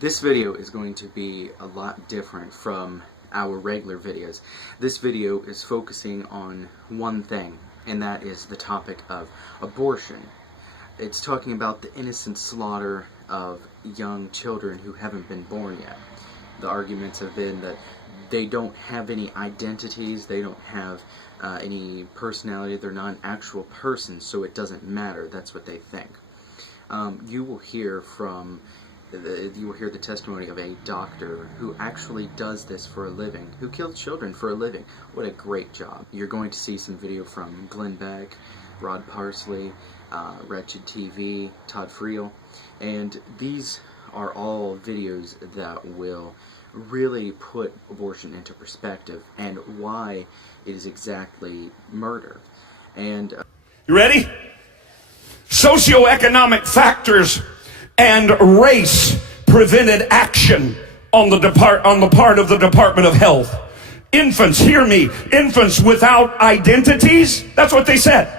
This video is going to be a lot different from our regular videos. This video is focusing on one thing, and that is the topic of abortion. It's talking about the innocent slaughter of young children who haven't been born yet. The arguments have been that they don't have any identities, they don't have any personality, they're not an actual person, so it doesn't matter. That's what they think. You will hear the testimony of a doctor who actually does this for a living, who kills children for a living. What a great job. You're going to see some video from Glenn Beck, Rod Parsley, Wretched TV, Todd Friel, and these are all videos that will really put abortion into perspective and why it is exactly murder. And you ready? Socioeconomic factors and race prevented action on the part of the Department of Health. Infants, hear me, infants without identities, that's what they said.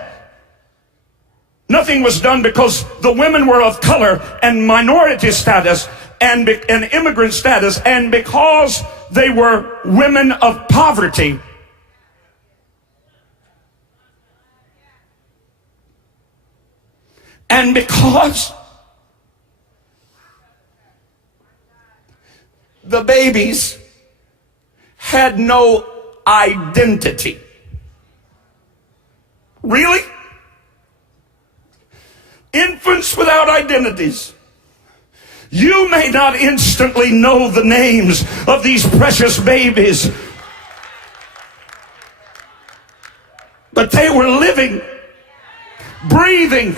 Nothing was done because the women were of color and minority status and immigrant status, and because they were women of poverty. And because the babies had no identity. Really? Infants without identities. You may not instantly know the names of these precious babies, but they were living, breathing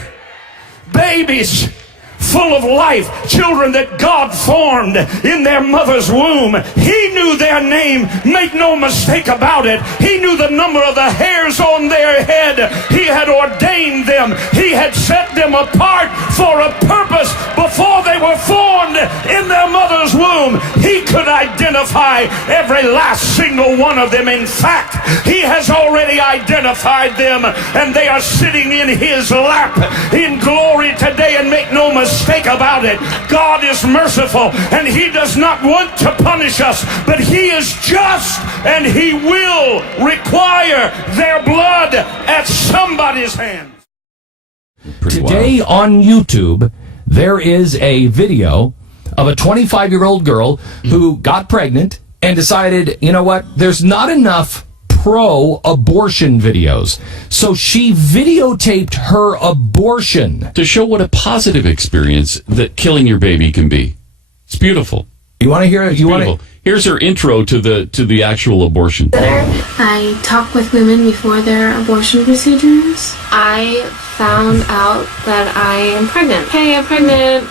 babies full of life, children that God formed in their mother's womb. He knew their name, make no mistake about it. He knew the number of the hairs on their head. He had ordained them. He had set them apart for a purpose before they were formed in their mother's womb. He could identify every last single one of them. In fact, He has already identified them, and they are sitting in His lap in glory today. And make no mistake about it, God is merciful, and He does not want to punish us, but He is just, and He will require their blood at somebody's hands. Today on YouTube, there is a video of a 25-year-old girl who got pregnant and decided, you know what, there's not enough pro-abortion videos. So she videotaped her abortion. To show what a positive experience that killing your baby can be. It's beautiful. You want to hear it? Here's her intro to the actual abortion. I talk with women before their abortion procedures. I found out that I am pregnant. Hey, I'm pregnant.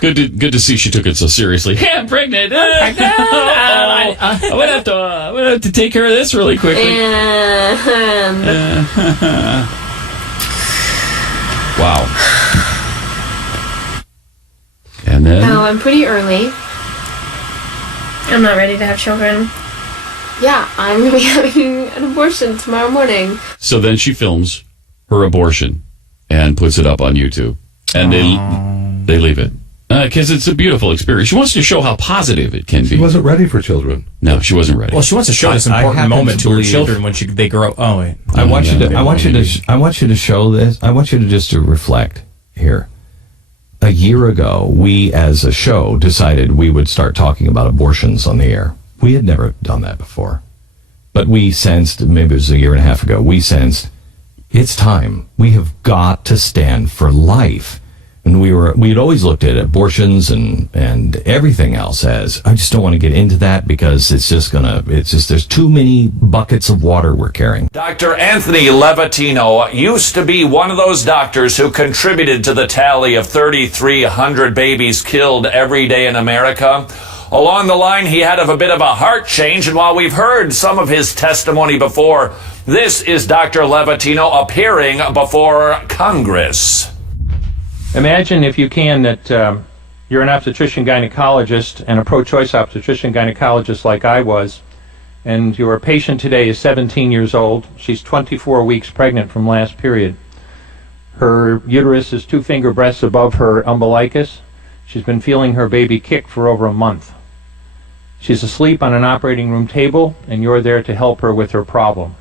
Good to see she took it so seriously. Hey, I'm pregnant. I'm gonna have to take care of this really quickly. Wow. And then? Oh, I'm pretty early. I'm not ready to have children. Yeah, I'm going to be having an abortion tomorrow morning. So then she films her abortion and puts it up on YouTube. And they leave it. Because it's a beautiful experience. She wants to show how positive it can be. She wasn't ready for children. No, she wasn't ready. Well, she wants to show this important moment to her children when they grow. Oh, wait. I want you to show this. I want you to just to reflect here. A year ago, we as a show decided we would start talking about abortions on the air. We had never done that before. But we sensed, maybe it was a year and a half ago, we sensed it's time. We have got to stand for life. And we had always looked at abortions and everything else as, I just don't want to get into that because there's too many buckets of water we're carrying. Dr. Anthony Levatino used to be one of those doctors who contributed to the tally of 3,300 babies killed every day in America. Along the line, he had a bit of a heart change, and while we've heard some of his testimony before, this is Dr. Levatino appearing before Congress. Imagine, if you can, that you're an obstetrician-gynecologist and a pro-choice obstetrician-gynecologist like I was, and your patient today is 17 years old. She's 24 weeks pregnant from last period. Her uterus is 2 finger breadths above her umbilicus. She's been feeling her baby kick for over a month. She's asleep on an operating room table, and you're there to help her with her problem.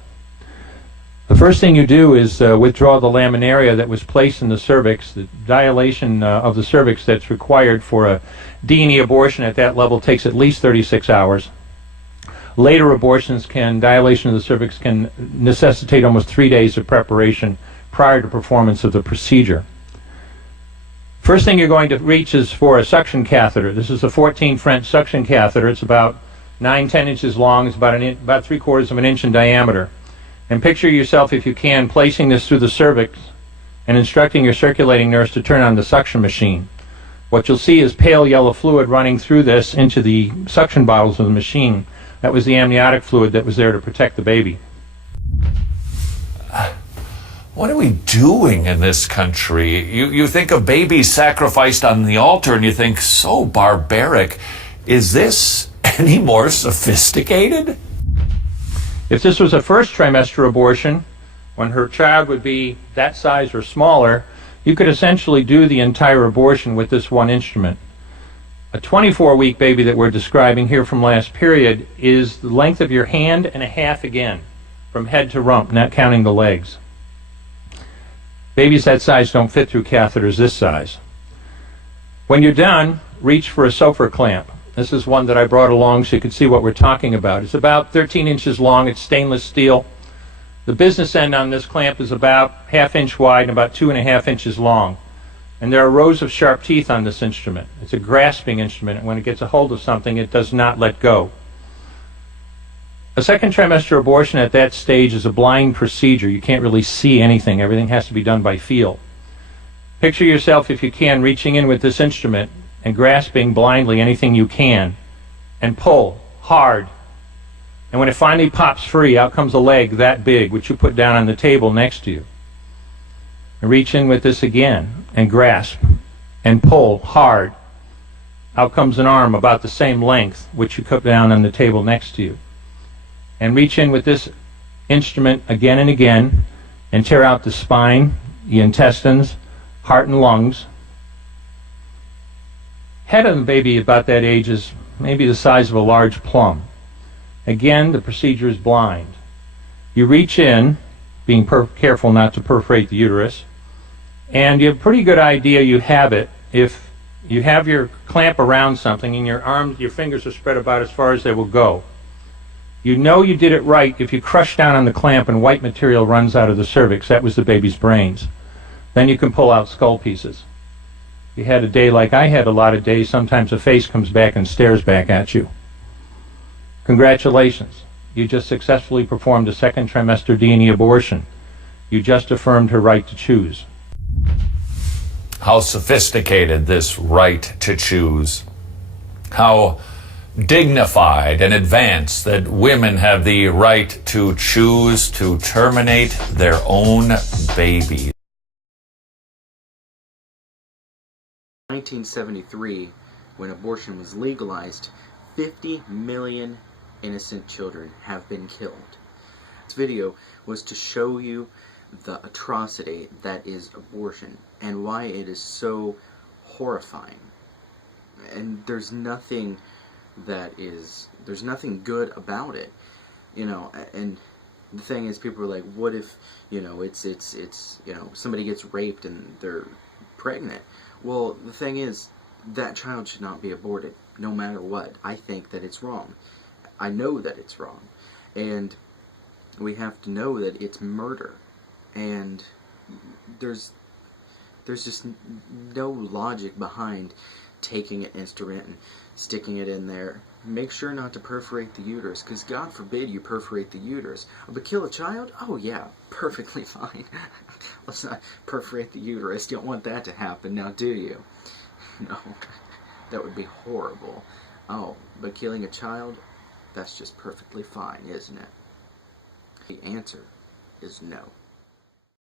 The first thing you do is withdraw the laminaria that was placed in the cervix. The dilation of the cervix that's required for a D&E abortion at that level takes at least 36 hours. Later abortions dilation of the cervix can necessitate almost 3 days of preparation prior to performance of the procedure. First thing you're going to reach is for a suction catheter. This is a 14 French suction catheter. It's about 9-10 inches long. It's about 3/4 of an inch in diameter. And picture yourself, if you can, placing this through the cervix and instructing your circulating nurse to turn on the suction machine. What you'll see is pale yellow fluid running through this into the suction bottles of the machine. That was the amniotic fluid that was there to protect the baby. What are we doing in this country? You think of babies sacrificed on the altar and you think, so barbaric. Is this any more sophisticated? If this was a first trimester abortion, when her child would be that size or smaller, you could essentially do the entire abortion with this one instrument. A 24-week baby that we're describing here from last period is the length of your hand and a half again, from head to rump, not counting the legs. Babies that size don't fit through catheters this size. When you're done, reach for a SOFR clamp. This is one that I brought along so you could see what we're talking about. It's about 13 inches long. It's stainless steel. The business end on this clamp is about 1/2 inch wide and about 2.5 inches long. And there are rows of sharp teeth on this instrument. It's a grasping instrument, and when it gets a hold of something, it does not let go. A second trimester abortion at that stage is a blind procedure. You can't really see anything. Everything has to be done by feel. Picture yourself, if you can, reaching in with this instrument and grasping blindly anything you can, and pull hard. And when it finally pops free, out comes a leg that big, which you put down on the table next to you. And reach in with this again, and grasp, and pull hard. Out comes an arm about the same length, which you put down on the table next to you. And reach in with this instrument again and again, and tear out the spine, the intestines, heart and lungs. Head of the baby about that age is maybe the size of a large plum. Again, the procedure is blind. You reach in, being careful not to perforate the uterus, and you have a pretty good idea you have it if you have your clamp around something and your fingers are spread about as far as they will go. You know you did it right if you crush down on the clamp and white material runs out of the cervix. That was the baby's brains. Then you can pull out skull pieces. If you had a day like I had a lot of days, sometimes a face comes back and stares back at you. Congratulations. You just successfully performed a second trimester D&E abortion. You just affirmed her right to choose. How sophisticated this right to choose. How dignified and advanced that women have the right to choose to terminate their own babies. 1973, when abortion was legalized, 50 million innocent children have been killed. This video was to show you the atrocity that is abortion and why it is so horrifying. And there's nothing good about it, you know. And the thing is, people are like, what if, you know, it's you know, somebody gets raped and they're pregnant? Well, the thing is, that child should not be aborted, no matter what. I think that it's wrong. I know that it's wrong. And we have to know that it's murder. And there's just no logic behind taking an instrument and sticking it in there. Make sure not to perforate the uterus, because God forbid you perforate the uterus. But kill a child? Oh yeah, perfectly fine. Let's not perforate the uterus. You don't want that to happen, now do you? No, that would be horrible. Oh, but killing a child? That's just perfectly fine, isn't it? The answer is no.